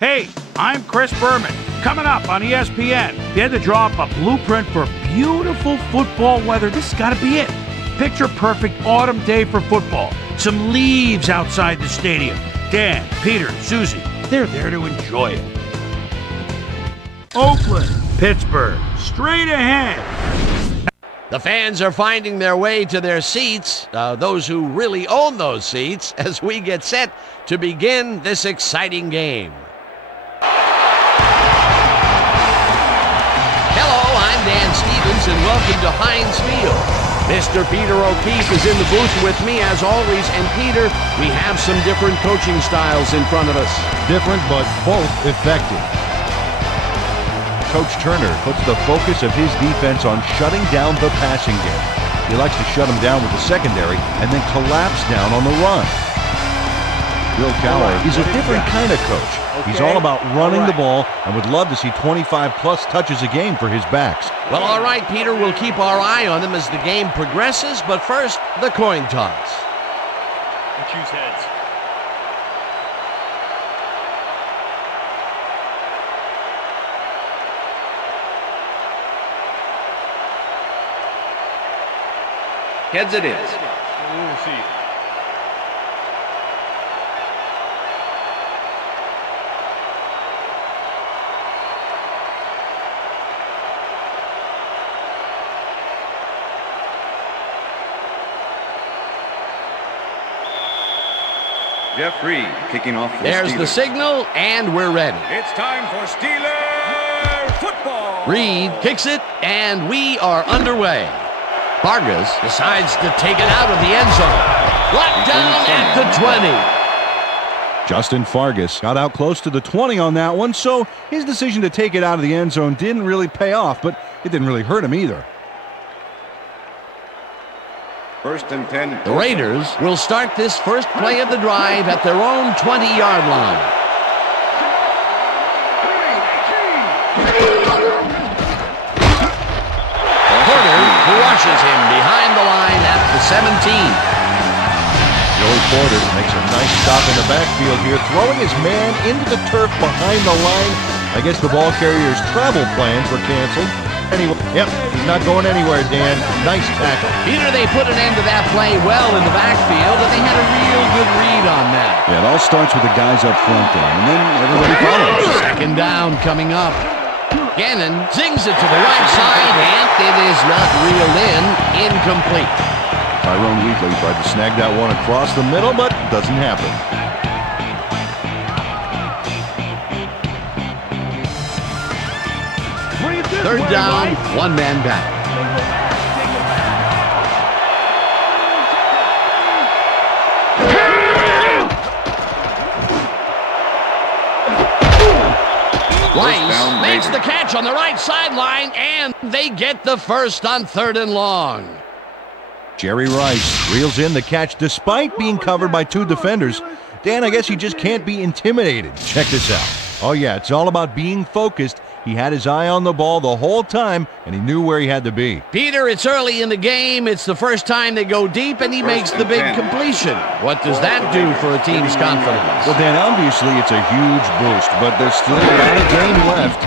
Hey, I'm Chris Berman. Coming up on ESPN, if you had to draw up a blueprint for beautiful football weather, this has got to be it. Picture perfect autumn day for football. Some leaves outside the stadium. Dan, Peter, Susie, they're there to enjoy it. Oakland, Pittsburgh, straight ahead. The fans are finding their way to their seats, those who really own those seats, as we get set to begin this exciting game. Hello, I'm Dan Stevens, and welcome to Heinz Field. Mr. Peter O'Keefe is in the booth with me, as always, and Peter, we have some different coaching styles in front of us. Different, but both effective. Coach Turner puts the focus of his defense on shutting down the passing game. He likes to shut them down with the secondary and then collapse down on the run. Bill Cowher is a different kind of coach. He's all about running the ball and would love to see 25-plus touches a game for his backs. Well, all right, Peter, we'll keep our eye on them as the game progresses, but first, the coin toss. And choose heads. Heads it is. We'll see. Jeff Reed kicking off for There's Steelers. the signal, and we're ready. It's time for Steeler football. Reed kicks it, and we are underway. Vargas decides to take it out of the end zone. Locked down at the 20. Justin Fargas got out close to the 20 on that one, so his decision to take it out of the end zone didn't really pay off, but it didn't really hurt him either. First and 10. The Raiders will start this first play of the drive at their own 20-yard line. Porter crushes him behind the line at the 17. Joey Porter makes a nice stop in the backfield here, throwing his man into the turf behind the line. I guess the ball carrier's travel plans were canceled. Anyway, yep, he's not going anywhere, Dan. Nice tackle. Peter, they put an end to that play well in the backfield, and they had a real good read on that. Yeah, it all starts with the guys up front, Dan, and then everybody follows. Second down coming up. Gannon zings it to the right side, and it is not reeled in. Incomplete. Tyrone Wheatley tried to snag that one across the middle, but doesn't happen. Third down, one man back. Rice makes the catch on the right sideline, and they get the first on 3rd and long. Jerry Rice reels in the catch despite being covered by two defenders. Dan, I guess he just can't be intimidated. Check this out. Oh yeah, it's all about being focused. He had his eye on the ball the whole time, and he knew where he had to be. Peter, it's early in the game. It's the first time they go deep, and he makes the big completion. What does that do for a team's confidence? Well, Dan, obviously it's a huge boost, but there's still a lot of game left.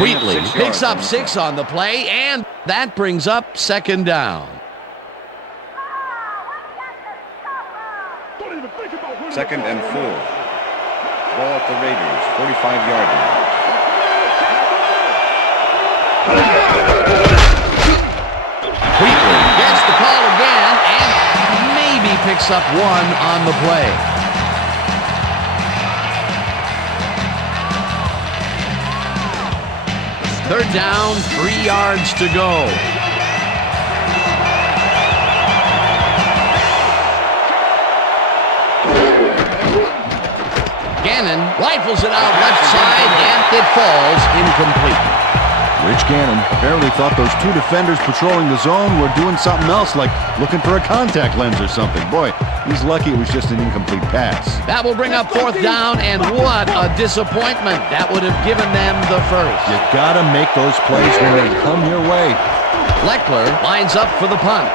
Wheatley picks up 6 on the play, and that brings up 2nd down. Second and 4. Ball at the Raiders, 45-yard line. Wheatley gets the call again and maybe picks up 1 on the play. Third down, 3 yards to go. Gannon rifles it out left side, and it falls incomplete. Rich Gannon apparently thought those two defenders patrolling the zone were doing something else, like looking for a contact lens or something. Boy, he's lucky it was just an incomplete pass. That will bring up 4th down, and what a disappointment. That would have given them the first. You gotta make those plays when they come your way. Leckler lines up for the punt.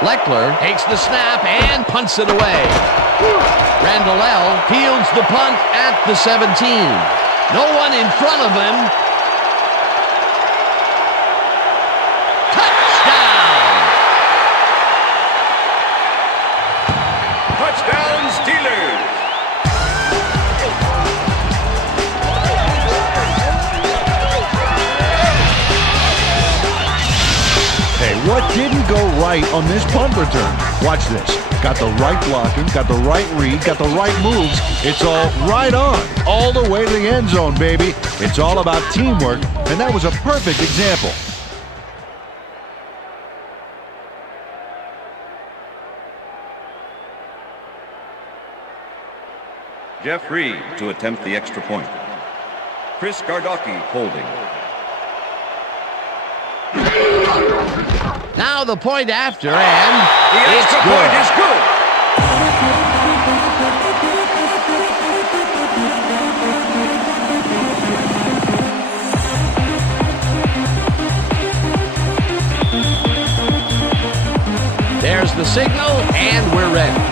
Leckler takes the snap and punts it away. Randall fields the punt at the 17. No one in front of him. Touchdown, Steelers. Hey, what didn't go right on this punt return? Watch this. Got the right blocking, got the right read, got the right moves. It's all right on, all the way to the end zone, baby. It's all about teamwork, and that was a perfect example. Jeff Reed to attempt the extra point. Chris Gardocki holding. Now the point after, and The it's extra good. point is good. There's the signal, and we're ready.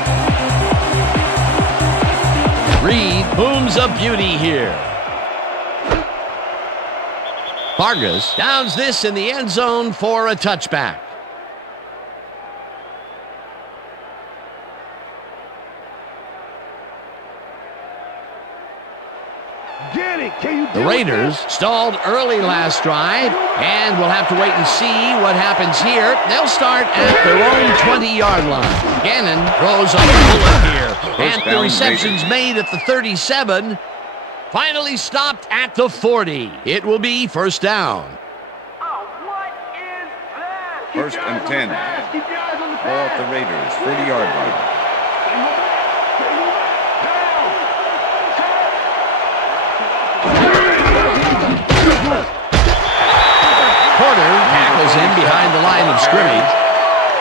Reed booms a beauty here. Vargas downs this in the end zone for a touchback. The Raiders stalled early last drive, and we'll have to wait and see what happens here. They'll start at their own 20-yard line. Gannon throws a bullet here, and the reception's made at the 37. Finally stopped at the 40. It will be first down. First and 10. Ball at the Raiders, 40-yard line. Porter tackles him behind the line of scrimmage.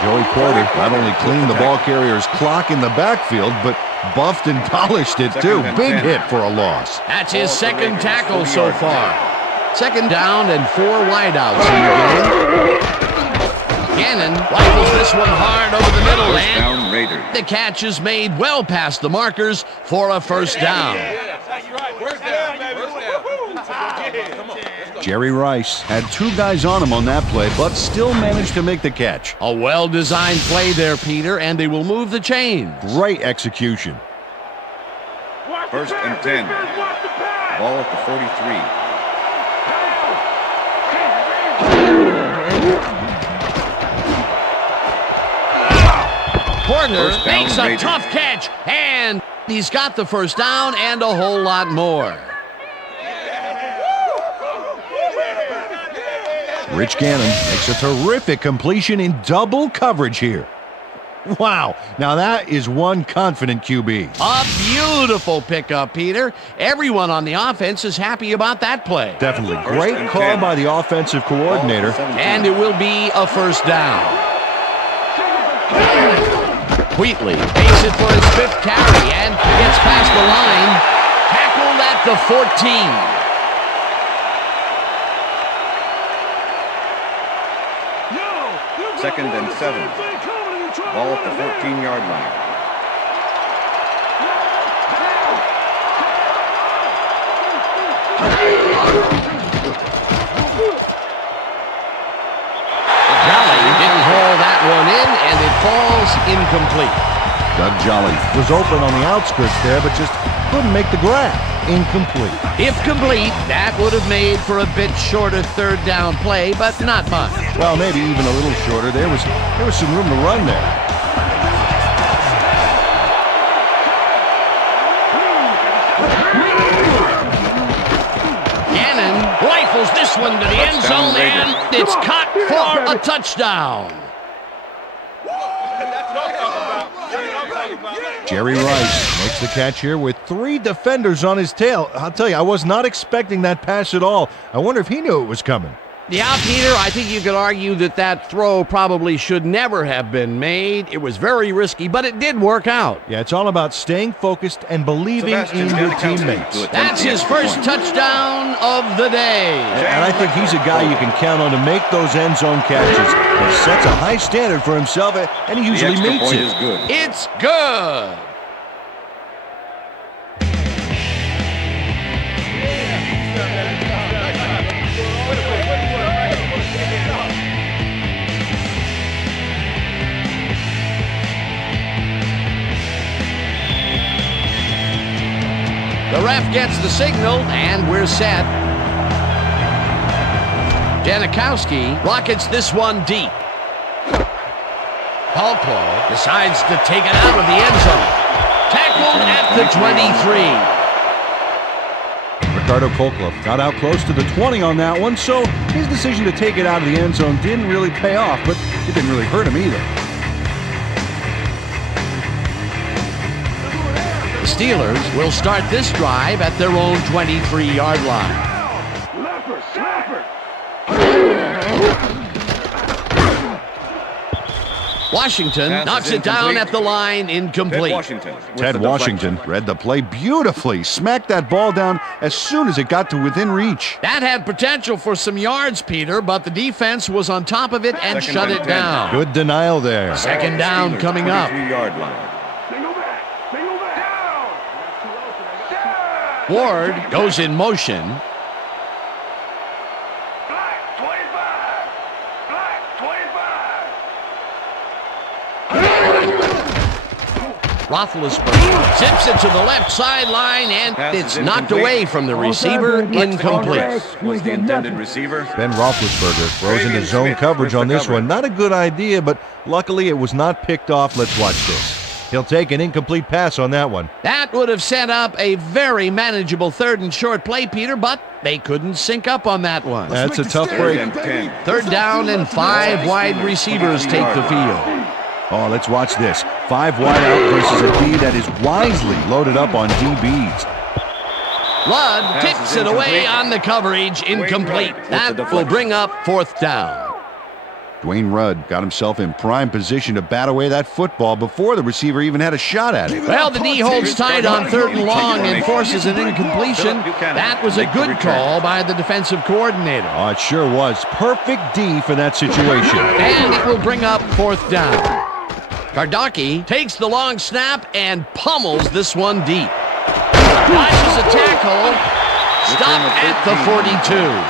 Joey Porter not only cleaned the ball carrier's clock in the backfield, but buffed and polished it too. Big hit for a loss. That's his second tackle so far. Second down and 4 wideouts in the game. Gannon rifles this one hard over the middle, First and down, Raiders. the catch is made well past the markers for a first down. Jerry Rice had 2 guys on him on that play, but still managed to make the catch. A well-designed play there, Peter, and they will move the chains. Great execution. First and 10. Ball at the 43. Porter First down, makes a Raiders. tough catch, and he's got the first down and a whole lot more. Rich Gannon makes a terrific completion in double coverage here. Wow, now that is one confident QB. A beautiful pickup, Peter. Everyone on the offense is happy about that play. Definitely. First Great and call 10. by the offensive coordinator. And it will be a first down. Wheatley takes it for his 5th carry and gets past the line. Tackled at the 14. Second and 7. Ball at the 14-yard line. Jolly didn't haul that one in, and it falls incomplete. Doug Jolly was open on the outskirts there, but just couldn't make the grab. Incomplete. If complete, that would have made for a bit shorter third down play, but not much. Well, maybe even a little shorter. There was some room to run there. Gannon rifles this one to the end zone, and it's caught for a touchdown. Jerry Rice makes the catch here with 3 defenders on his tail. I'll tell you, I was not expecting that pass at all. I wonder if he knew it was coming. Yeah, Peter, I think you could argue that throw probably should never have been made. It was very risky, but it did work out. Yeah, it's all about staying focused and believing in your teammates. That's his first touchdown of the day. And I think he's a guy you can count on to make those end zone catches. He sets a high standard for himself, and he usually meets it. It's good. The ref gets the signal, and we're set. Janikowski rockets this one deep. Palko decides to take it out of the end zone. Tackled at the 23. Ricardo Kolkloff got out close to the 20 on that one, so his decision to take it out of the end zone didn't really pay off, but it didn't really hurt him either. The Steelers will start this drive at their own 23-yard line. Washington knocks it down at the line, incomplete. Ted Washington read the play beautifully, smacked that ball down as soon as it got to within reach. That had potential for some yards, Peter, but the defense was on top of it and shut it down. Good denial there. Second down coming up. Ward goes in motion. Roethlisberger zips it to the left sideline, and it's knocked away from the receiver, incomplete. Was the intended receiver. Ben Roethlisberger throws into zone coverage on this one. Not a good idea, but luckily it was not picked off. Let's watch this. He'll take an incomplete pass on that one. That would have set up a very manageable third and short play, Peter, but they couldn't sync up on that one. That's a tough break. Third down and 5 wide receivers take the field. Oh, let's watch this. 5 wide out versus a D that is wisely loaded up on DBs. Ludd tips it away on the coverage, incomplete. That will bring up 4th down. Dwayne Rudd got himself in prime position to bat away that football before the receiver even had a shot at it. Well, the D holds tight on 3rd and long and forces an incompletion. That was a good call by the defensive coordinator. Oh, it sure was. Perfect D for that situation. And it will bring up 4th down. Gardocki takes the long snap and pummels this one deep. Dodges a tackle. Stopped at the 42.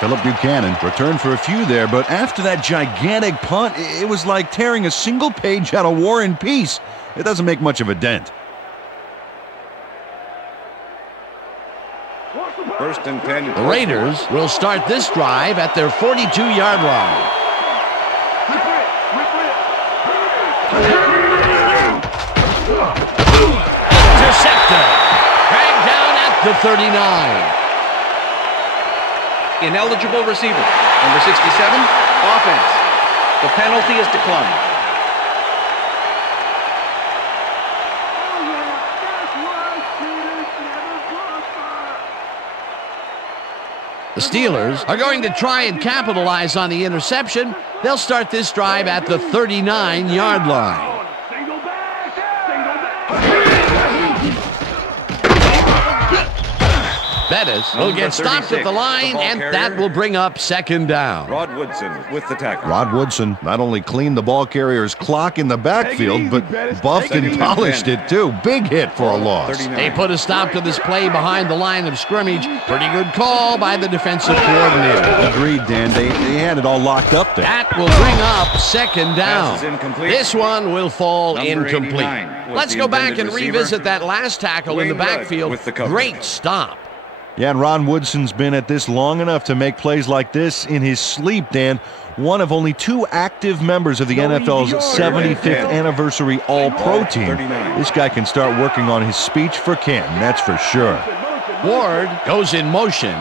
Philip Buchanan returned for a few there, but after that gigantic punt, it was like tearing a single page out of War and Peace. It doesn't make much of a dent. First and 10. The Raiders will start this drive at their 42-yard line. Interceptor. Dragged down at the 39. Ineligible receiver. Number 67, offense. The penalty is declined. The Steelers are going to try and capitalize on the interception. They'll start this drive at the 39-yard line. Bettis will get stopped at the line, and that will bring up 2nd down. Rod Woodson with the tackle. Rod Woodson not only cleaned the ball carrier's clock in the backfield, but buffed and polished it too. Big hit for a loss. They put a stop to this play behind the line of scrimmage. Pretty good call by the defensive coordinator. Agreed, Dan. They had it all locked up there. That will bring up 2nd down. This one will fall incomplete. Let's go back and revisit that last tackle in the backfield. Great stop. Yeah, and Ron Woodson's been at this long enough to make plays like this in his sleep, Dan. One of only 2 active members of the NFL's 75th anniversary All-Pro team. This guy can start working on his speech for Canton, that's for sure. Ward goes in motion.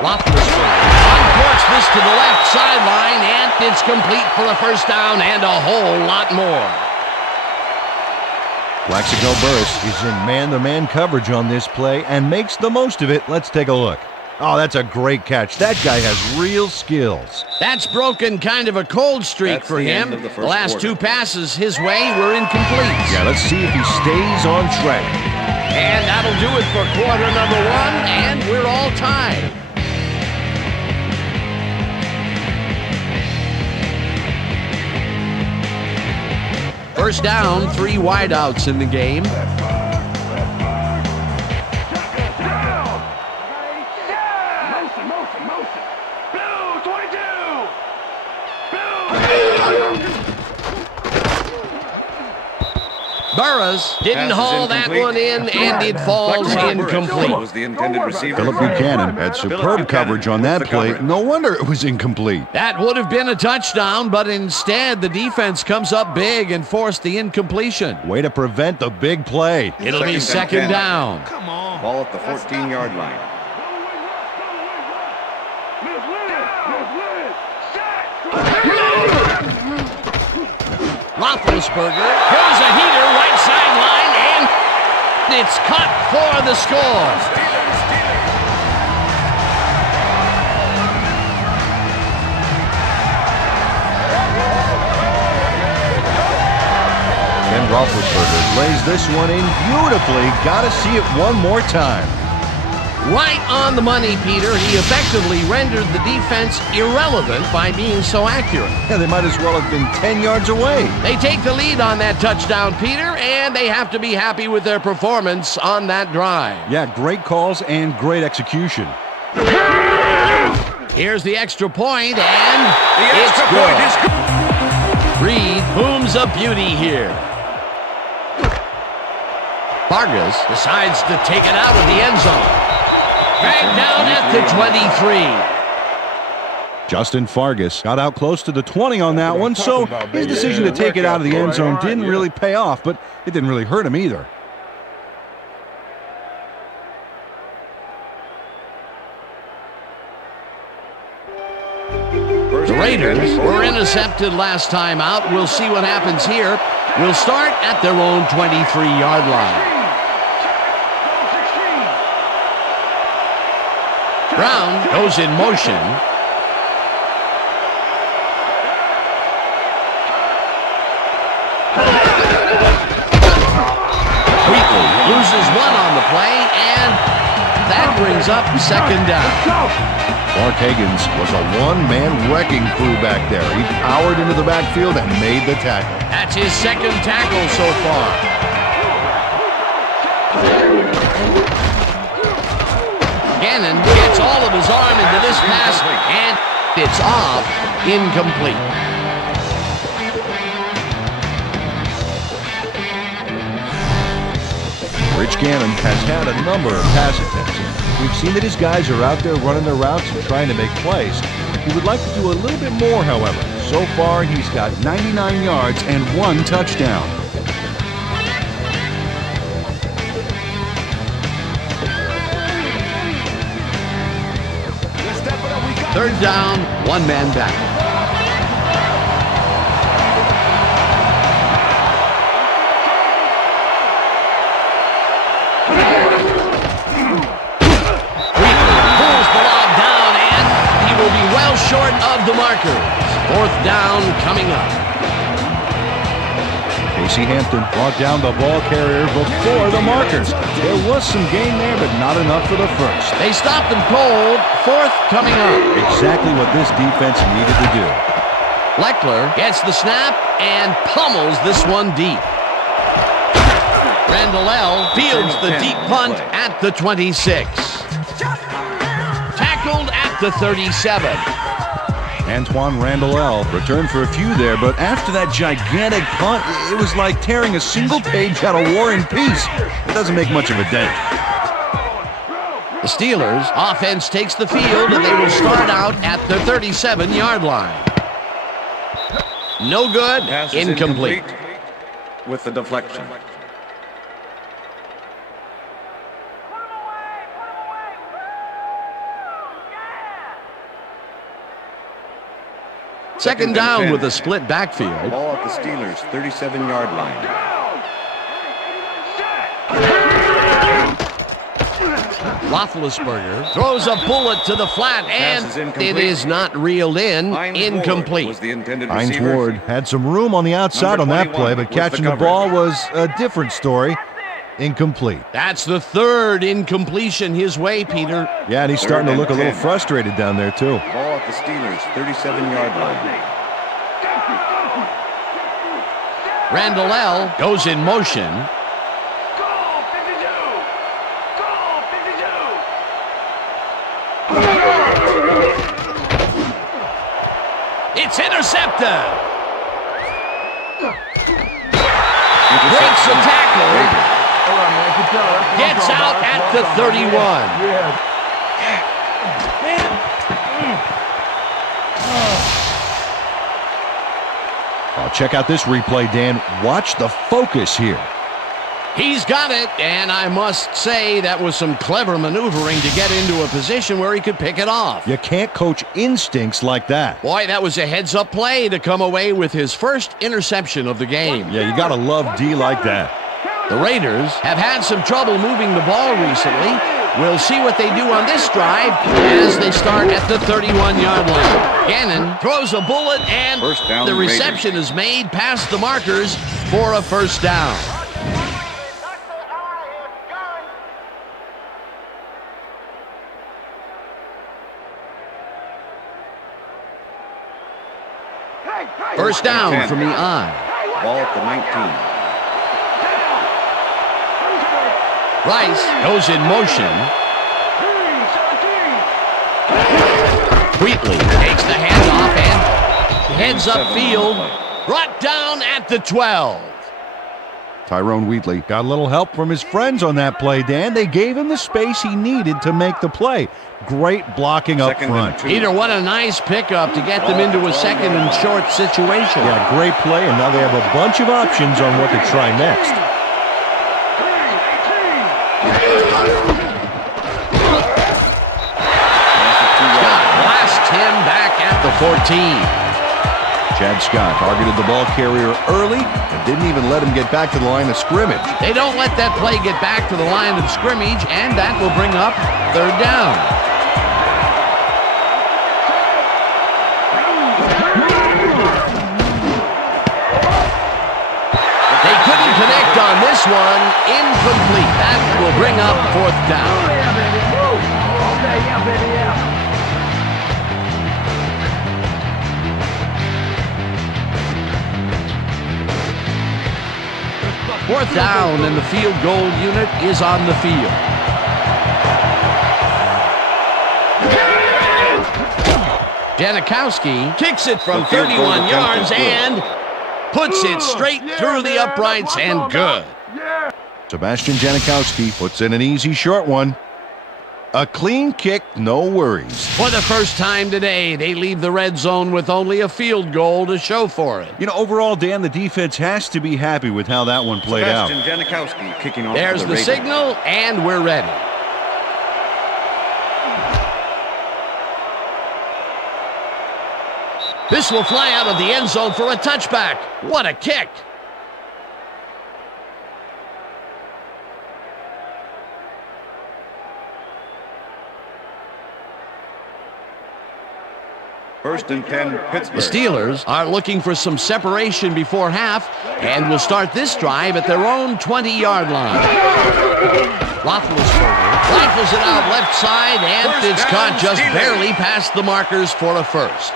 Roethlisberger uncorks this to the left sideline, and it's complete for a 1st down and a whole lot more. Plaxico Burress is in man-to-man coverage on this play and makes the most of it. Let's take a look. Oh, that's a great catch. That guy has real skills. That's broken kind of a cold streak for him. The last two passes his way were incomplete. Yeah, let's see if he stays on track. And that'll do it for quarter number one, and we're all tied. First down, 3 wideouts in the game. Burress didn't haul that one in, and it falls incomplete. Was the intended receiver. Philip Buchanan had superb coverage on that play. No wonder it was incomplete. That would have been a touchdown, but instead the defense comes up big and forced the incompletion. Way to prevent the big play. It'll be second down. Come on. Ball at the 14-yard line. Roethlisberger throws a heater right sideline, and it's caught for the score. Ken Roethlisberger lays this one in beautifully. Gotta see it one more time. Right on the money, Peter. He effectively rendered the defense irrelevant by being so accurate. Yeah, they might as well have been 10 yards away. They take the lead on that touchdown, Peter, and they have to be happy with their performance on that drive. Yeah, great calls and great execution. Here's the extra point, and it's good. Reed booms a beauty here. Vargas decides to take it out of the end zone. Back down at the 23. Justin Vargas got out close to the 20 on that one, so his decision to take it out of the end zone didn't really pay off, but it didn't really hurt him either. The Raiders were intercepted last time out. We'll see what happens here. We'll start at their own 23-yard line. Brown goes in motion. Wheatley loses one on the play, and that brings up second down. Mark Higgins was a one-man wrecking crew back there. He powered into the backfield and made the tackle. That's his second tackle so far. Gannon gets all of his arm into this pass, and it's off, incomplete. Rich Gannon has had a number of pass attempts. We've seen that his guys are out there running their routes and trying to make plays. He would like to do a little bit more, however. So far, he's got 99 yards and 1 touchdown. Third down, one man back. Wheatley pulls the lob down, and he will be well short of the markers. Fourth down coming up. Casey Hampton brought down the ball carrier before the markers. There was some gain there, but not enough for the first. They stopped them cold. Fourth coming up. Exactly what this defense needed to do. Leckler gets the snap and pummels this one deep. Randall fields the deep punt at the 26. Tackled at the 37. Antoine Randall returned for a few there, but after that gigantic punt, it was like tearing a single page out of War and Peace. It doesn't make much of a dent. The Steelers' offense takes the field, and they will start out at the 37-yard line. No good, Pass is incomplete. with the deflection. Second down with a split backfield. Ball at the Steelers' 37-yard line. Roethlisberger throws a bullet to the flat, and it is not reeled in. Incomplete. Was the intended Hines receiver. Ward had some room on the outside on Number that play, 21 but was the catching the coverage. ball was a different story. Incomplete. That's the third incompletion his way, Peter. Yeah, and he's starting to and look a little 10. frustrated down there, too. Ball at the Steelers' 37-yard line. Randall L. goes in motion. It's intercepted. Breaks the tackle. Gets out at the 31. Oh, check out this replay, Dan. Watch the focus here. He's got it, and I must say that was some clever maneuvering to get into a position where he could pick it off. You can't coach instincts like that. Boy, that was a heads-up play to come away with his first interception of the game. Yeah, you got to love D like that. The Raiders have had some trouble moving the ball recently. We'll see what they do on this drive as they start at the 31-yard line. Gannon throws a bullet, and First down, the Raiders. reception is made past the markers for a first down. First down 10. from the I. Ball at the 19. Rice goes in motion. Wheatley takes the handoff and heads upfield. Brought down at the 12. Tyrone Wheatley got a little help from his friends on that play, Dan. They gave him the space he needed to make the play. Great blocking up Second front. and 2. Peter, what a nice pickup to get them into a second and short situation. Yeah, great play, and now they have a bunch of options on what to try next. Scott blasts him back at the 14. Chad Scott targeted the ball carrier early and didn't even let him get back to the line of scrimmage. They don't let that play get back to the line of scrimmage, and that will bring up third down. They couldn't connect on this one. Incomplete. That will bring up fourth down. Fourth down, and the field goal unit is on the field. Janikowski kicks it from 31 yards and puts it straight through the uprights and good. Sebastian Janikowski puts in an easy short one. A clean kick, no worries. For the first time today, they leave the red zone with only a field goal to show for it. You know, overall, Dan, the defense has to be happy with how that one played out. Sebastian Janikowski kicking off for There's the Raiders. signal, and we're ready. This will fly out of the end zone for a touchback. What a kick! First and 10, Pittsburgh. The Steelers are looking for some separation before half and will start this drive at their own 20-yard line. Roethlisberger rifles it out left side, and First it's down, caught just Steelers. barely past the markers for a first.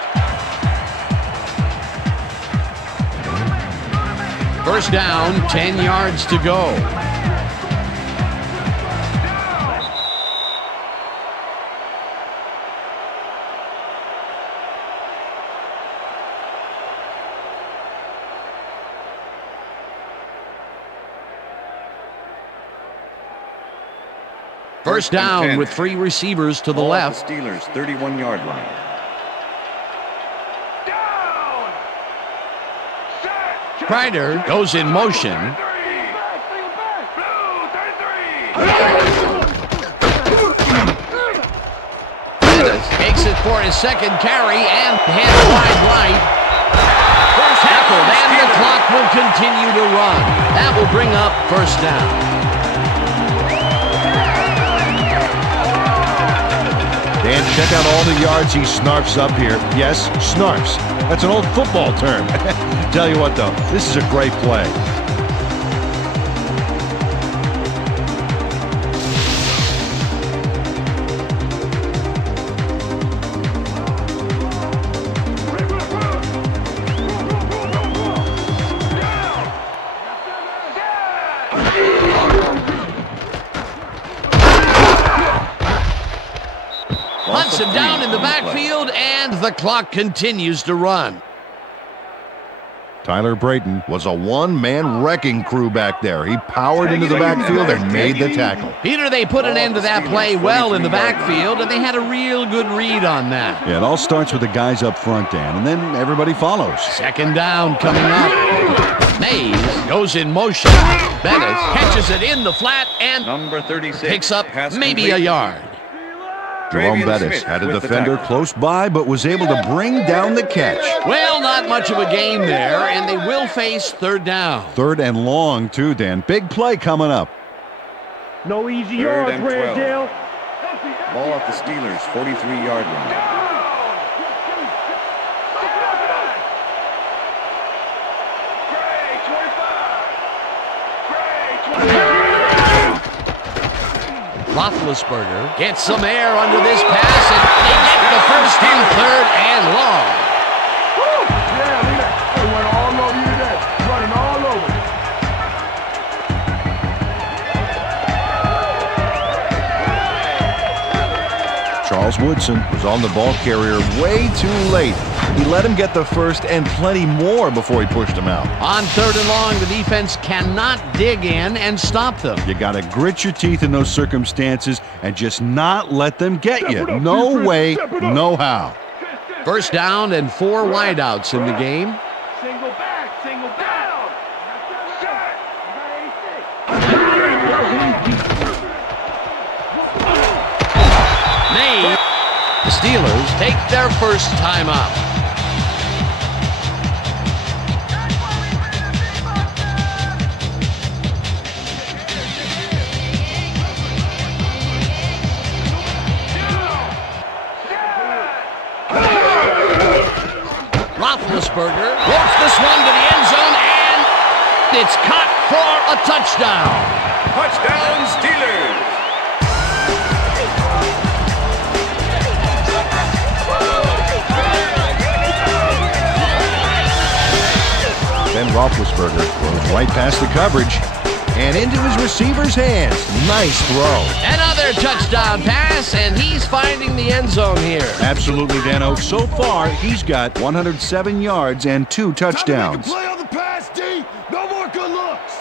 First down, 10 yards to go. First down 10. with three receivers to the Ball at left. The Steelers' 31-yard line. Kreider goes in motion. Dennis takes it for his second carry and heads wide right. Tackled, and the clock will continue to run. That will bring up first down. And check out all the yards he snarfs up here. Yes, snarfs. That's an old football term. Tell you what, though, this is a great play. Hunts him down in the backfield, and the clock continues to run. Tyler Brayton was a one-man wrecking crew back there. He powered into the backfield and made the tackle. Peter, they put an end to that play well in the backfield, and they had a real good read on that. Yeah, it all starts with the guys up front, Dan, and then everybody follows. Second down coming up. Mays goes in motion. Bettis catches it in the flat and Number 36 picks up pass maybe complete. a yard. Jerome Travian Bettis Smith had a with the defender tackle. close by, but was able to bring down the catch. Well, not much of a game there, and they will face third down. Third and long, too, Dan. Big play coming up. No easy Third yards, and 12. Randall. Ball at the Steelers' 43-yard line. Roethlisberger gets some air under this pass, and they get the first on third and long. Yeah, look at that. They went all over you today. Running all over you. Charles Woodson was on the ball carrier way too late. He let him get the first and plenty more before he pushed him out. On third and long, the defense cannot dig in and stop them. You got to grit your teeth in those circumstances and just not let them get you. No way, no how. First down and 4 wideouts in the game. Single back, single down. May. The Steelers take their first time out. Roethlisberger floats this one to the end zone, and it's caught for a touchdown. Touchdown, Steelers! Then Roethlisberger goes right past the coverage and into his receiver's hands. Nice throw. Another touchdown pass, and he's finding the end zone here. Absolutely, Dano. So far, he's got 107 yards and 2 touchdowns. Play on the pass, D. No more good looks.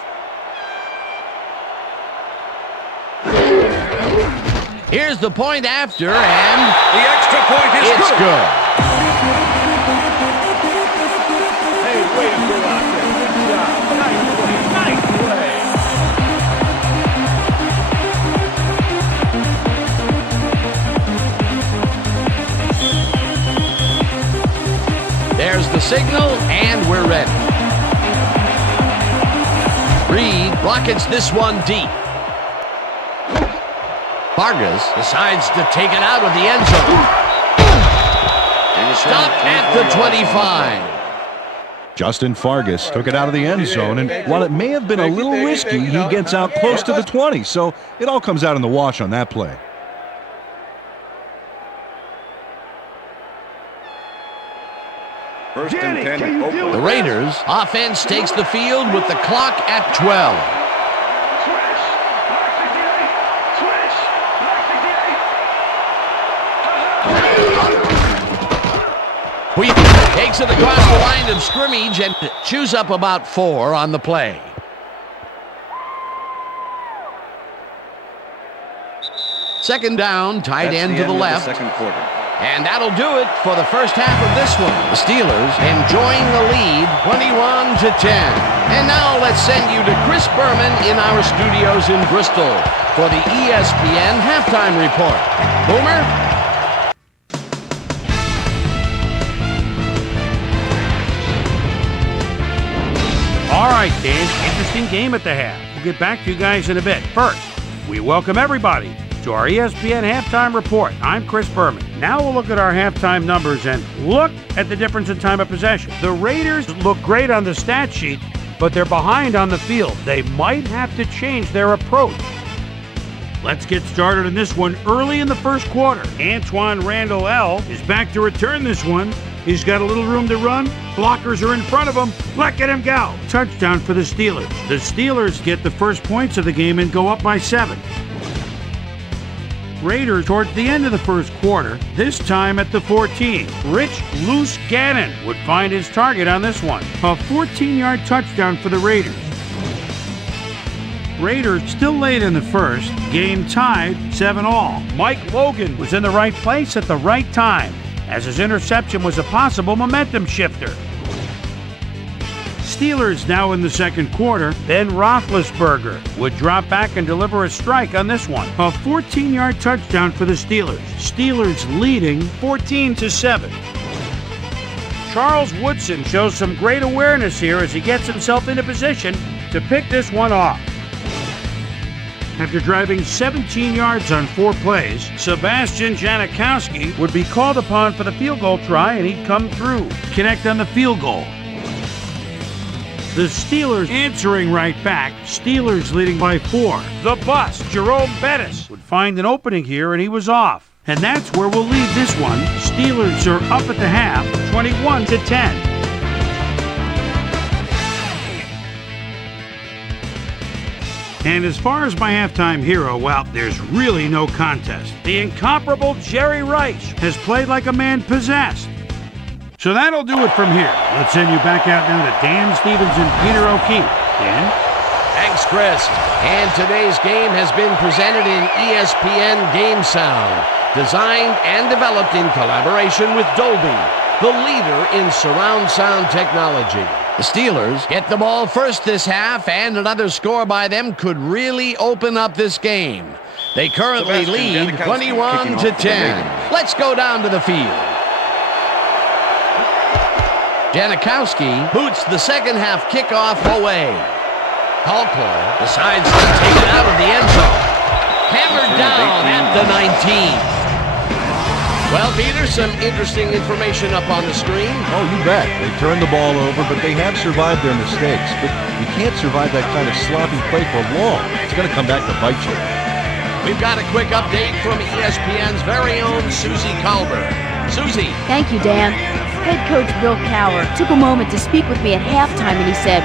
Here's the point after, and The extra point is it's good. Hey, way to go out there. Good job. Nice play. Nice play. There's the signal, and we're ready. Reed rockets this one deep. Vargas decides to take it out of the end zone. Stop at the 25. Justin Fargas took it out of the end zone, and while it may have been a little risky, he gets out close to the 20, so it all comes out in the wash on that play. First and 10, Oakland. The Raiders offense takes the field with the clock at 12. He takes it across the line of scrimmage and chews up about 4 on the play. Second down, tight end to the left. Second quarter. And that'll do it for the first half of this one. The Steelers enjoying the lead 21-10. And now let's send you to Chris Berman in our studios in Bristol for the ESPN Halftime Report. Boomer? All right, Dan, interesting game at the half. We'll get back to you guys in a bit. First, we welcome everybody to our ESPN Halftime Report. I'm Chris Berman. Now we'll look at our halftime numbers and look at the difference in time of possession. The Raiders look great on the stat sheet, but they're behind on the field. They might have to change their approach. Let's get started in this one early in the first quarter. Antoine Randall L. is back to return this one. He's got a little room to run. Blockers are in front of him. Let him go. Touchdown for the Steelers. The Steelers get the first points of the game and go up by 7. Raiders towards the end of the first quarter, this time at the 14. Rich Loose Gannon would find his target on this one. A 14-yard touchdown for the Raiders. Raiders still late in the first. Game tied 7-all. Mike Logan was in the right place at the right time, as his interception was a possible momentum shifter. Steelers now in the second quarter. Ben Roethlisberger would drop back and deliver a strike on this one. A 14-yard touchdown for the Steelers. Steelers leading 14-7. Charles Woodson shows some great awareness here as he gets himself into position to pick this one off. After driving 17 yards on 4 plays, Sebastian Janikowski would be called upon for the field goal try, and he'd come through. Connect on the field goal. The Steelers answering right back. Steelers leading by 4. The bus, Jerome Bettis, would find an opening here, and he was off. And that's where we'll leave this one. Steelers are up at the half, 21-10. And as far as my halftime hero, well, there's really no contest. The incomparable Jerry Rice has played like a man possessed. So that'll do it from here. Let's send you back out now to Dan Stevens and Peter O'Keefe. Dan? Thanks, Chris. And today's game has been presented in ESPN Game Sound, designed and developed in collaboration with Dolby, the leader in surround sound technology. The Steelers get the ball first this half, and another score by them could really open up this game. They currently lead 21-10. Let's go down to the field. Janikowski boots the second half kickoff away. Halkler decides to take it out of the end zone. Hammered down at the 19. Well, Peter, some interesting information up on the screen. Oh, you bet. They turned the ball over, but they have survived their mistakes. But you can't survive that kind of sloppy play for long. It's going to come back to bite you. We've got a quick update from ESPN's very own Susie Colbert. Susie. Thank you, Dan. Head coach Bill Cowher took a moment to speak with me at halftime, and he said,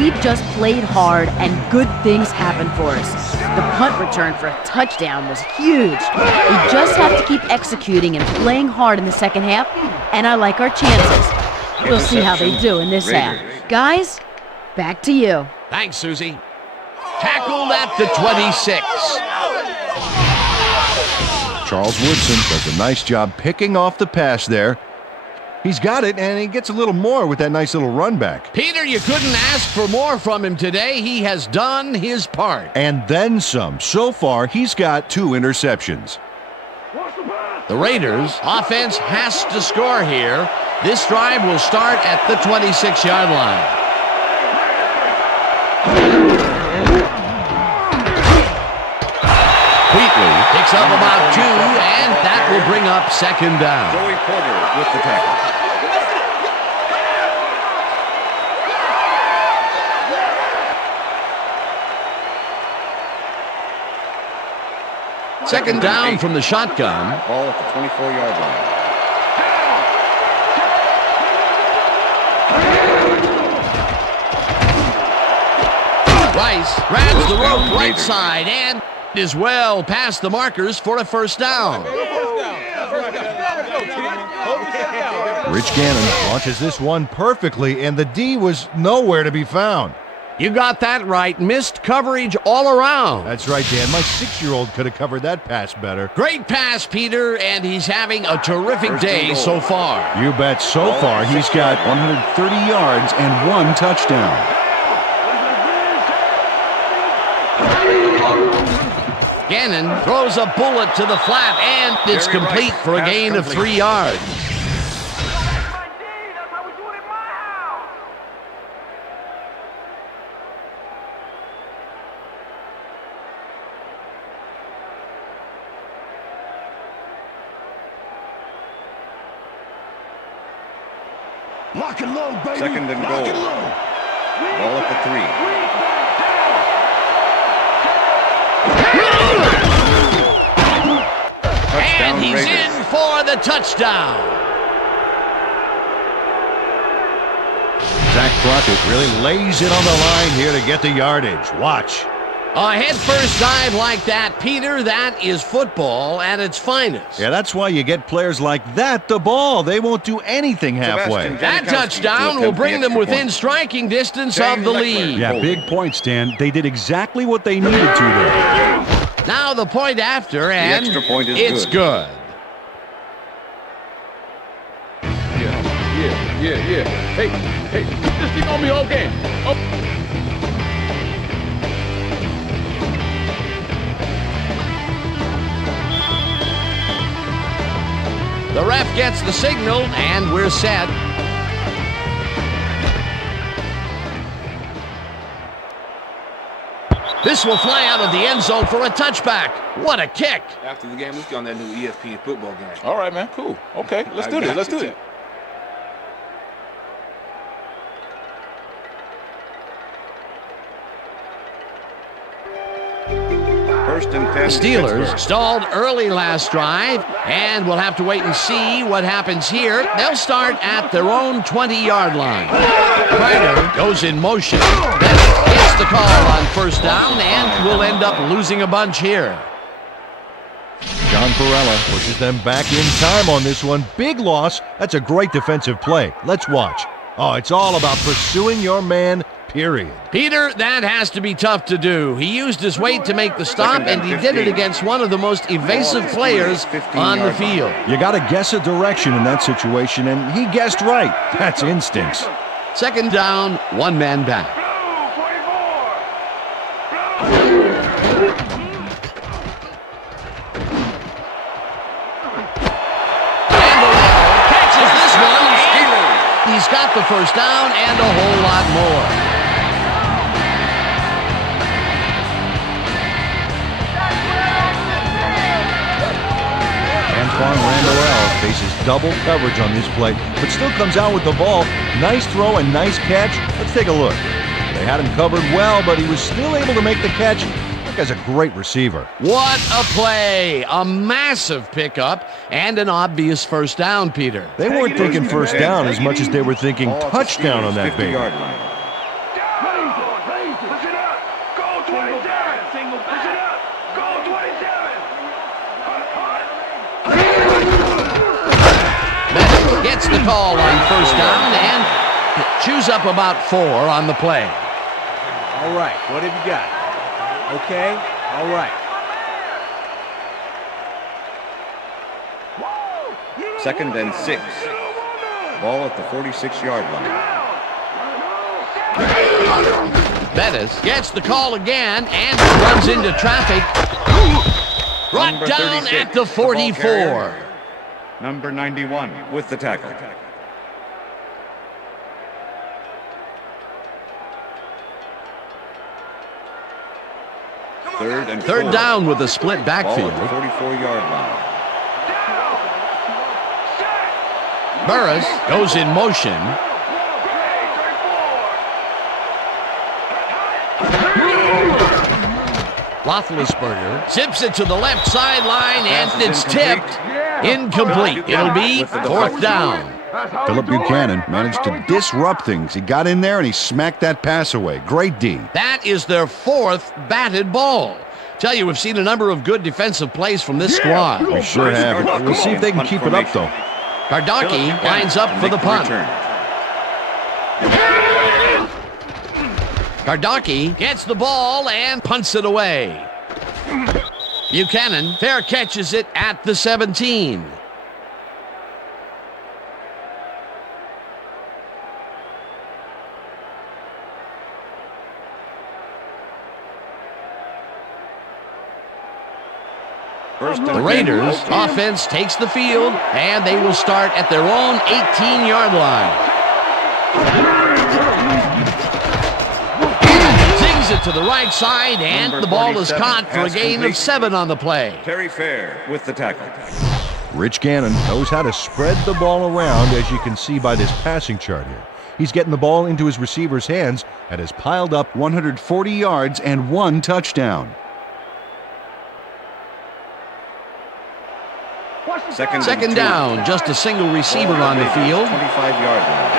"We've just played hard, and good things happened for us. The punt return for a touchdown was huge. We just have to keep executing and playing hard in the second half, and I like our chances. We'll see how they do in this half. Guys, back to you." Thanks, Susie. Tackled at the 26. Charles Woodson does a nice job picking off the pass there. He's got it, and he gets a little more with that nice little run back. Peter, you couldn't ask for more from him today. He has done his part. And then some. So far, he's got 2 interceptions. The Raiders' offense has to score here. This drive will start at the 26-yard line. Wheatley picks up about 2, and that will bring up second down. Joey Porter with the tackle. Second down from the shotgun. Ball at the 24-yard line. Rice grabs the rope right side and is well past the markers for a first down. Rich Gannon launches this one perfectly, and the D was nowhere to be found. You got that right. Missed coverage all around. That's right, Dan. My 6-year-old could have covered that pass better. Great pass, Peter, and he's having a terrific day so far. You bet. So far, he's got 130 yards and 1 touchdown. Gannon throws a bullet to the flat, and it's complete for a gain of 3 yards. Lock and load, baby. Second and Lock goal. and load. Ball at the 3. And Touchdown, he's Raiders. in for the touchdown. Zach Crockett really lays it on the line here to get the yardage. Watch. A head-first dive like that, Peter, that is football at its finest. Yeah, that's why you get players like that the ball. They won't do anything halfway. Sebastian That Janikowski touchdown to will attempt bring the them extra within point. striking distance Shane of the Leckler. lead. Yeah, big point, Stan. They did exactly what they needed to there. Now the point after, and extra point is it's good. Yeah. Hey, keep this thing on me all game. Oh. The ref gets the signal, and we're set. This will fly out of the end zone for a touchback. What a kick. After the game, let's get on that new ESPN football game. All right, man. Cool. Okay, let's do this. Let's do it. First and 10. Steelers Pittsburgh. stalled early last drive, and we'll have to wait and see what happens here. They'll start at their own 20-yard line. Ryder goes in motion. Then gets the call on first down, and we'll end up losing a bunch here. John Perella pushes them back in time on this one. Big loss. That's a great defensive play. Let's watch. Oh, it's all about pursuing your man, period. Peter, that has to be tough to do. He used his weight to make the stop, and he did it against one of the most evasive players on the field. You got to guess a direction in that situation, and he guessed right. That's instincts. Second down, one man back. Catches this one. He's got the first down and a whole lot more. Antoine Randall faces double coverage on this play, but still comes out with the ball. Nice throw and nice catch. Let's take a look. They had him covered well, but he was still able to make the catch. That guy's a great receiver. What a play! A massive pickup and an obvious first down, Peter. They weren't thinking first down as much as they were thinking Ball at the touchdown Steelers' on that baby. 50-yard line. Gets the call on first down and chews up about 4 on the play. All right, what have you got? Okay, all right. Second and 6. Ball at the 46-yard line. Bettis gets the call again and runs into traffic. Brought Number down 36, at the the ball 44. carrier. Number 91 with the tackle. Third down with a split backfield. Ball at the 44-yard line. Burris goes in motion. Roethlisberger zips it to the left sideline, and Pass is it's tipped. Incomplete. It'll be fourth down. Philip Buchanan managed to disrupt things. He got in there and he smacked that pass away. Great D. That is their 4th batted ball. Tell you, we've seen a number of good defensive plays from this squad. We sure have. We'll see if they can keep it up, though. Kardaki lines up for the punt. Kardaki gets the ball and punts it away. Buchanan fair catches it at the 17. The Raiders offense takes the field, and they will start at their own 18-yard line. Zings it to the right side, and the ball is caught for a gain of 7 on the play. Terry Fair with the tackle. Rich Gannon knows how to spread the ball around, as you can see by this passing chart here. He's getting the ball into his receiver's hands and has piled up 140 yards and 1 touchdown. Second down, just a single receiver on the field. 25-yard line.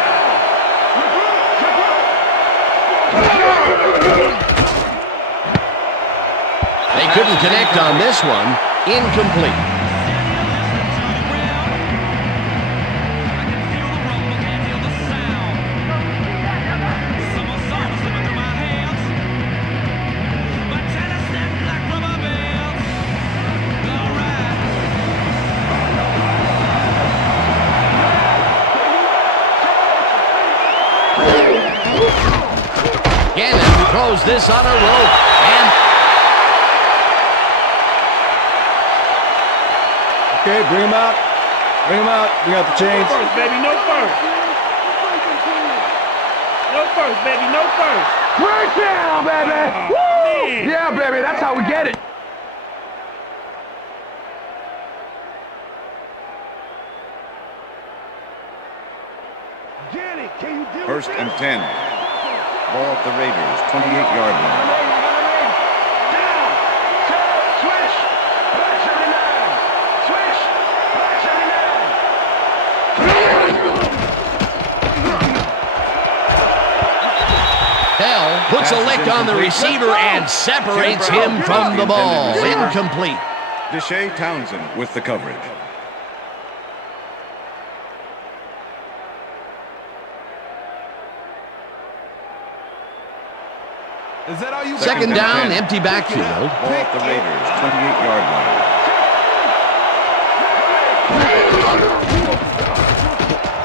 They couldn't connect on this one. Incomplete. Gannon throws this on a rope, and Okay, bring him out. Bring him out. Bring out the chains. No first, baby. No first. No first, baby. No first. First down, baby! Man. Yeah, baby, that's how we get it. Get it. Can you do it? First and 10. Ball at the Raiders, 28-yard line. Bell puts a lick on the receiver and separates him from the ball. Incomplete. Deshae Townsend with the coverage. Is that all you got? Second down, empty backfield. Ball at the Raiders, 28-yard line.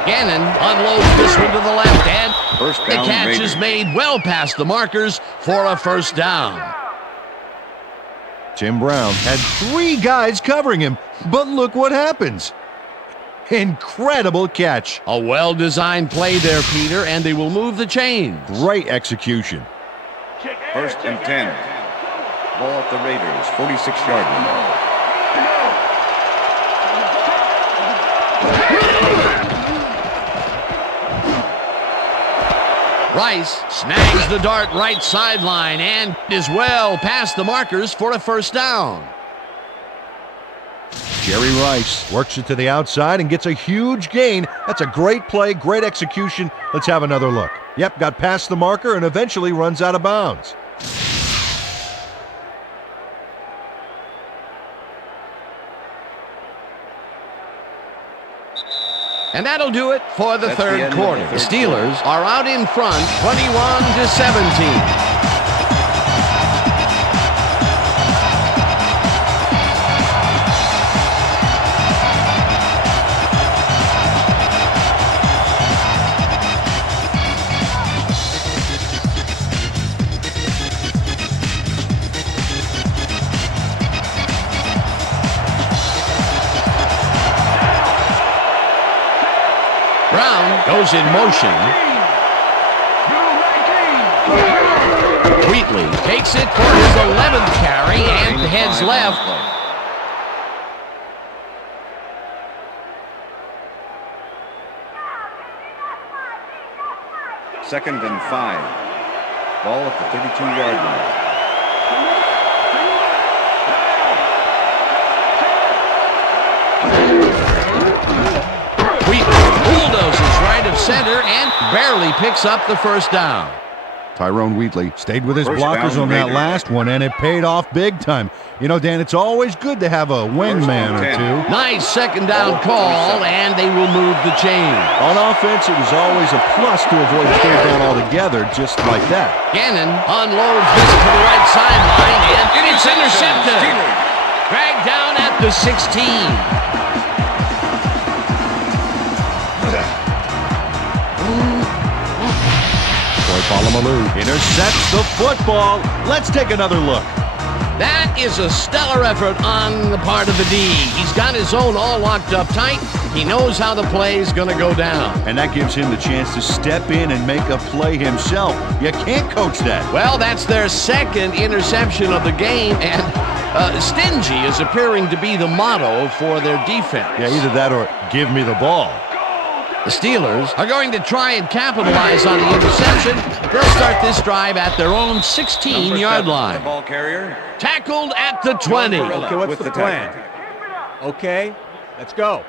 Gannon unloads this one to the left, and First the down, catch Raiders. is made well past the markers for a first down. Tim Brown had 3 guys covering him, but look what happens. Incredible catch. A well-designed play there, Peter, and they will move the chains. Great execution. First and 10. Ball at the Raiders, 46-yard line. Rice snags the dart right sideline and is well past the markers for a first down. Jerry Rice works it to the outside and gets a huge gain. That's a great play, great execution. Let's have another look. Yep, got past the marker and eventually runs out of bounds. And that'll do it for the That's the third end of quarter. the The third Steelers are out in front, 21-17. Brown goes in motion. Wheatley takes it for his 11th carry and heads left. Second and 5. Ball at the 32-yard line. Wheatley bulldozes right of center and barely picks up the first down. Tyrone Wheatley stayed with his First blockers down, on that Raiders. last one, and it paid off big time. You know, Dan, it's always good to have a wingman or First and 10. two. Nice second down call, and they will move the chain. On offense, it was always a plus to avoid a third down altogether, just like that. Gannon unloads this to the right sideline, and it's intercepted. Steelers. Dragged down at the 16. Polamalu intercepts the football. Let's take another look. That is a stellar effort on the part of the D. He's got his own all locked up tight. He knows how the play is going to go down. And that gives him the chance to step in and make a play himself. You can't coach that. Well, that's their second interception of the game, and Stingy is appearing to be the motto for their defense. Yeah, either that or give me the ball. The Steelers are going to try and capitalize on the interception. They'll start this drive at their own 16-yard line. The ball carrier. Tackled at the 20. Okay, what's With the the plan? tackle. Okay, let's go.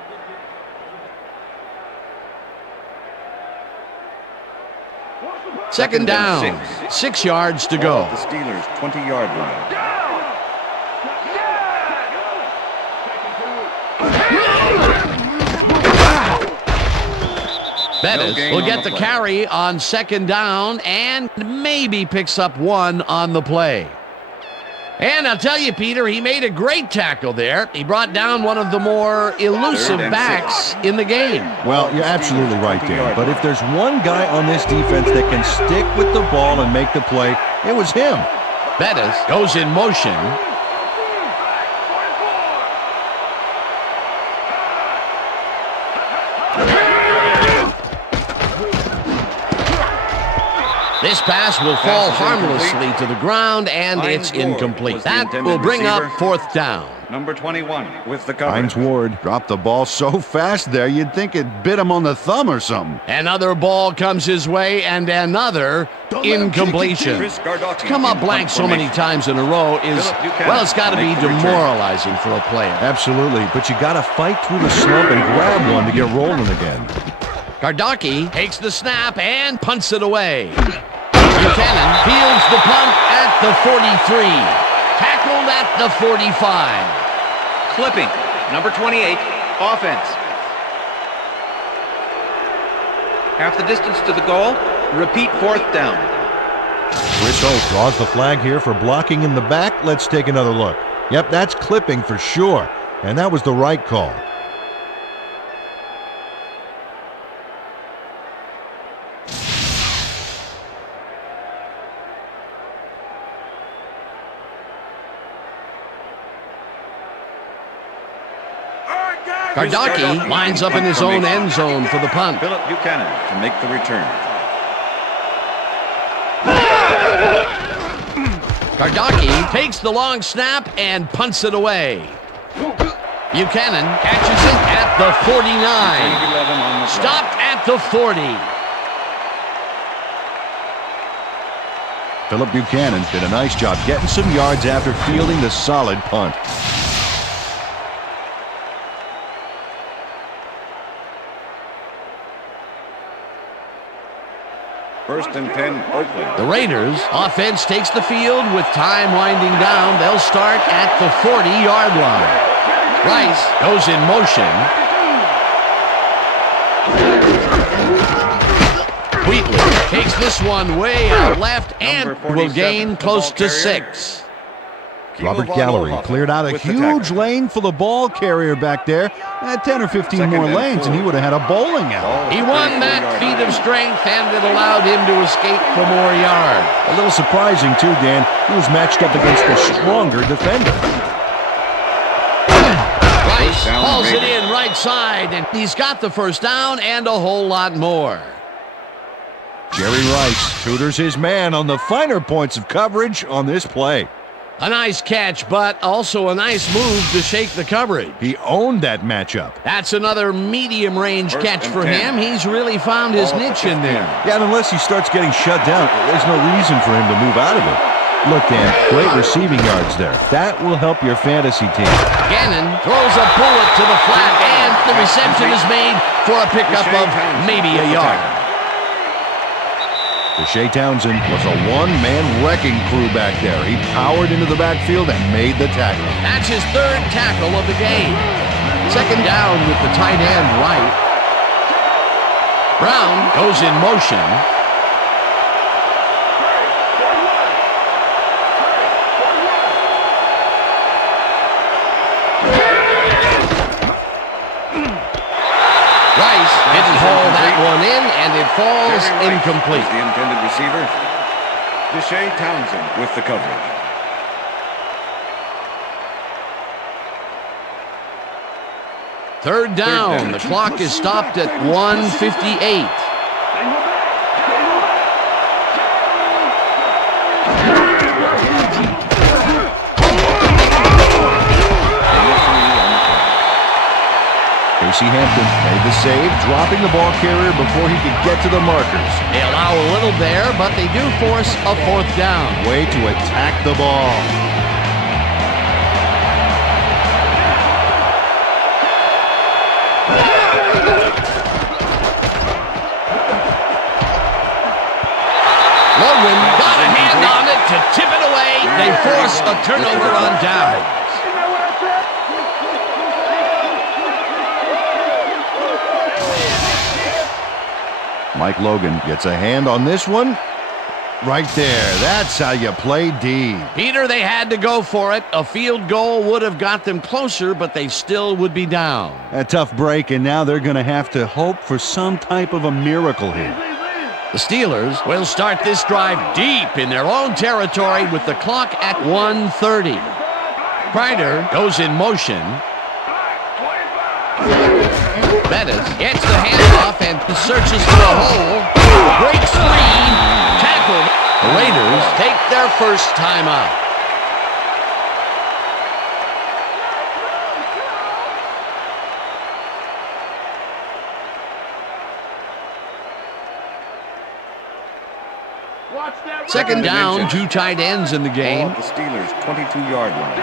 Second down. 6 yards to go. The Steelers' 20-yard line. Bettis gain will on get the the play. carry on second down and maybe picks up 1 on the play. And I'll tell you, Peter, he made a great tackle there. He brought down one of the more elusive 3rd and backs 6. in the game. Well, you're absolutely right, Dan. But if there's one guy on this defense that can stick with the ball and make the play, it was him. Bettis goes in motion. This pass will fall Pass is harmlessly incomplete. to the ground, and Hines it's Ward incomplete. was the That intended will bring up receiver. 4th down. Number 21 with the coverage. Hines Ward dropped the ball so fast there, you'd think it bit him on the thumb or something. Another ball comes his way, and another incompletion. Chris Gardocki To come up in blank so many formation. times in a row is, Phillip Buchanan well, it's got to be make the return. demoralizing for a player. Absolutely, but you got to fight through the slump and grab one to get rolling again. Gardocki takes the snap and punts it away. Buchanan fields the punt at the 43. Tackled at the 45. Clipping. Number 28. Offense. Half the distance to the goal. Repeat 4th down. Chris Hope draws the flag here for blocking in the back. Let's take another look. Yep, that's clipping for sure. And that was the right call. Gardocki lines up in his own end zone for the punt. Phillip Buchanan to make the return. Gardocki takes the long snap and punts it away. Buchanan catches it at the 49. 11 on the play. Stopped at the 40. Phillip Buchanan did a nice job getting some yards after fielding the solid punt. First and 10, Oakland. The Raiders offense takes the field with time winding down. They'll start at the 40-yard line. Rice goes in motion. Wheatley takes this one way out left and Number will 47, gain the close ball to carrier. 6. Robert Von Gallery Ohoff cleared out a with the huge tackle. lane for the ball carrier back there. Had 10 or 15 Second more and lanes, and he 4. would have had a bowling alley. Ball at He the won 34 that yard feat line. of strength, and it allowed him to escape for more yards. A little surprising, too, Dan. He was matched up against a stronger defender. Rice down, hauls it Raiders. in right side, and he's got the first down and a whole lot more. Jerry Rice tutors his man on the finer points of coverage on this play. A nice catch, but also a nice move to shake the coverage. He owned that matchup. That's another medium-range First catch and for 10. him. He's really found his Ball at niche the in there. Yeah, and unless he starts getting shut down, there's no reason for him to move out of it. Look, Dan, great receiving yards there. That will help your fantasy team. Gannon throws a bullet to the flat, and the reception is made for a pickup of maybe a yard. Deshae Townsend was a one-man wrecking crew back there. He powered into the backfield and made the tackle. That's his 3rd tackle of the game. Second down with the tight end right. Brown goes in motion. Rice didn't haul that one in, and it falls Jerry Rice incomplete. is the intended receiver. Deshae Townsend with the coverage. Third down. The clock is stopped at 1:58. Casey Hampton made the save, dropping the ball carrier before he could get to the markers. They allow a little there, but they do force a 4th down. Way to attack the ball. Logan got a hand on it to tip it away. They force a turnover on downs. Mike Logan gets a hand on this one. Right there. That's how you play D. Peter, they had to go for it. A field goal would have got them closer, but they still would be down. A tough break, and now they're going to have to hope for some type of a miracle here. The Steelers will start this drive deep in their own territory with the clock at 1:30. Kreider goes in motion. Bettis gets the handoff and searches for a hole. Breaks free. Tackled. The Raiders take their first timeout. Second down, 2 tight ends in the game. Ball at the Steelers' 22-yard line.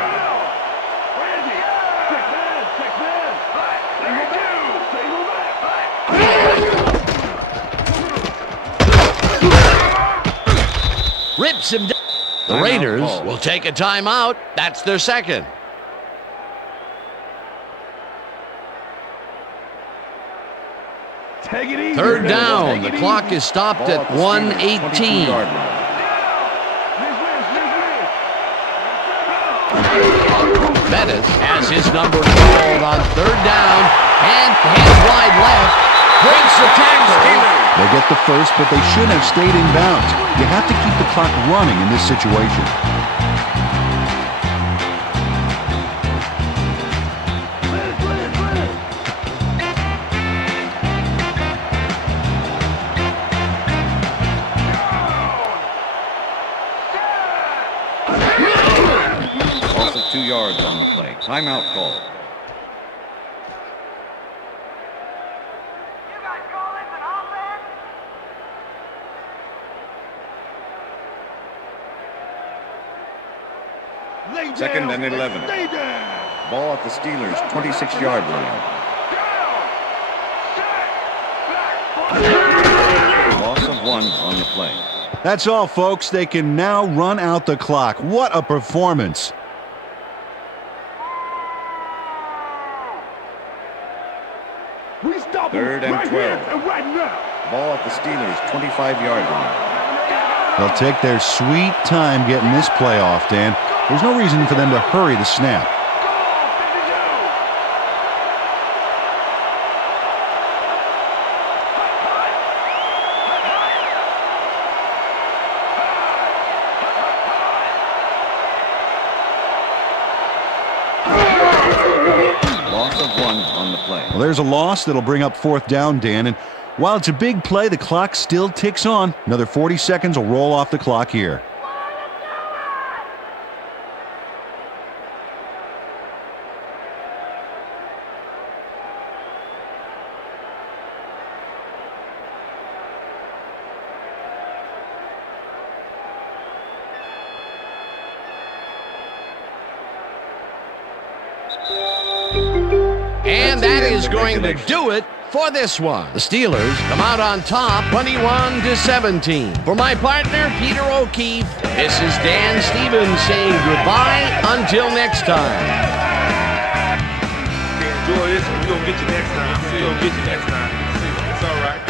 Rips him down. The Raiders will take a timeout. That's their second. Take it easy. Third down. The clock is stopped at 1:18. Bettis has his number called on third down and heads wide left. Breaks the tackle. They get the first, but they should have stayed in bounds. You have to keep the clock running in this situation. Loss of 2 yards on the play. Timeout call. Second and 11. Ball at the Steelers' 26-yard line. Loss of 1 on the play. That's all, folks. They can now run out the clock. What a performance. Third and 12. Ball at the Steelers' 25-yard line. They'll take their sweet time getting this play off, Dan. There's no reason for them to hurry the snap. Loss of 1 on the play. Well, there's a loss that'll bring up 4th down, Dan. And while it's a big play, the clock still ticks on. Another 40 seconds will roll off the clock here. And that is going to do it for this one. The Steelers come out on top 21-17. For my partner, Peter O'Keefe, this is Dan Stevens saying goodbye until next time. Enjoy this. We're going to get you next time. We're going to get you next time. It's all right.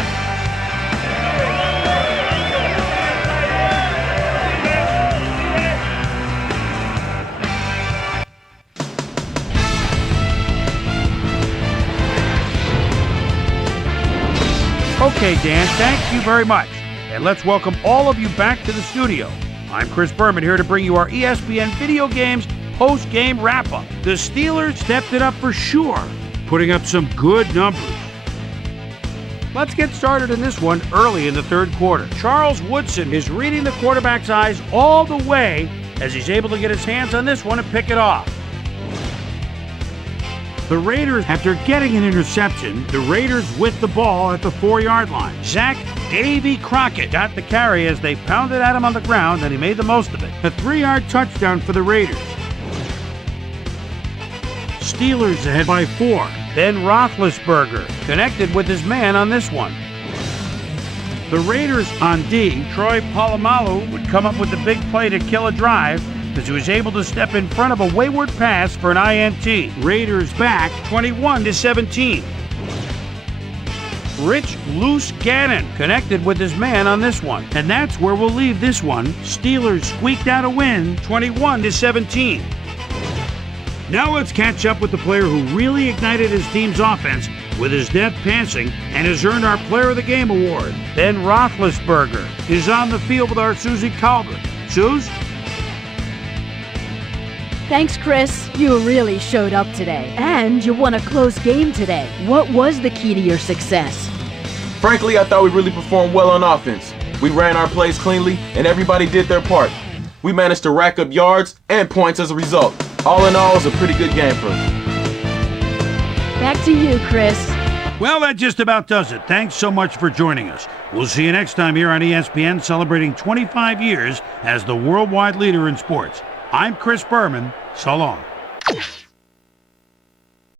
Okay, Dan, thank you very much. And let's welcome all of you back to the studio. I'm Chris Berman here to bring you our ESPN Video Games post-game wrap-up. The Steelers stepped it up for sure, putting up some good numbers. Let's get started in this one early in the third quarter. Charles Woodson is reading the quarterback's eyes all the way as he's able to get his hands on this one and pick it off. The Raiders, after getting an interception, the Raiders with the ball at the 4-yard line. Zach Davy Crockett got the carry as they pounded at him on the ground, and he made the most of it. A 3-yard touchdown for the Raiders. Steelers ahead by 4. Ben Roethlisberger connected with his man on this one. The Raiders on D, Troy Polamalu would come up with the big play to kill a drive as he was able to step in front of a wayward pass for an INT. Raiders back 21-17. Rich Loose Gannon connected with his man on this one. And that's where we'll leave this one. Steelers squeaked out a win 21-17. Now let's catch up with the player who really ignited his team's offense with his depth passing and has earned our Player of the Game award. Ben Roethlisberger is on the field with our Susie Calvert. Suze? Thanks, Chris. You really showed up today. And you won a close game today. What was the key to your success? Frankly, I thought we really performed well on offense. We ran our plays cleanly, and everybody did their part. We managed to rack up yards and points as a result. All in all, it was a pretty good game for us. Back to you, Chris. Well, that just about does it. Thanks so much for joining us. We'll see you next time here on ESPN, celebrating 25 years as the worldwide leader in sports. I'm Chris Berman. So long.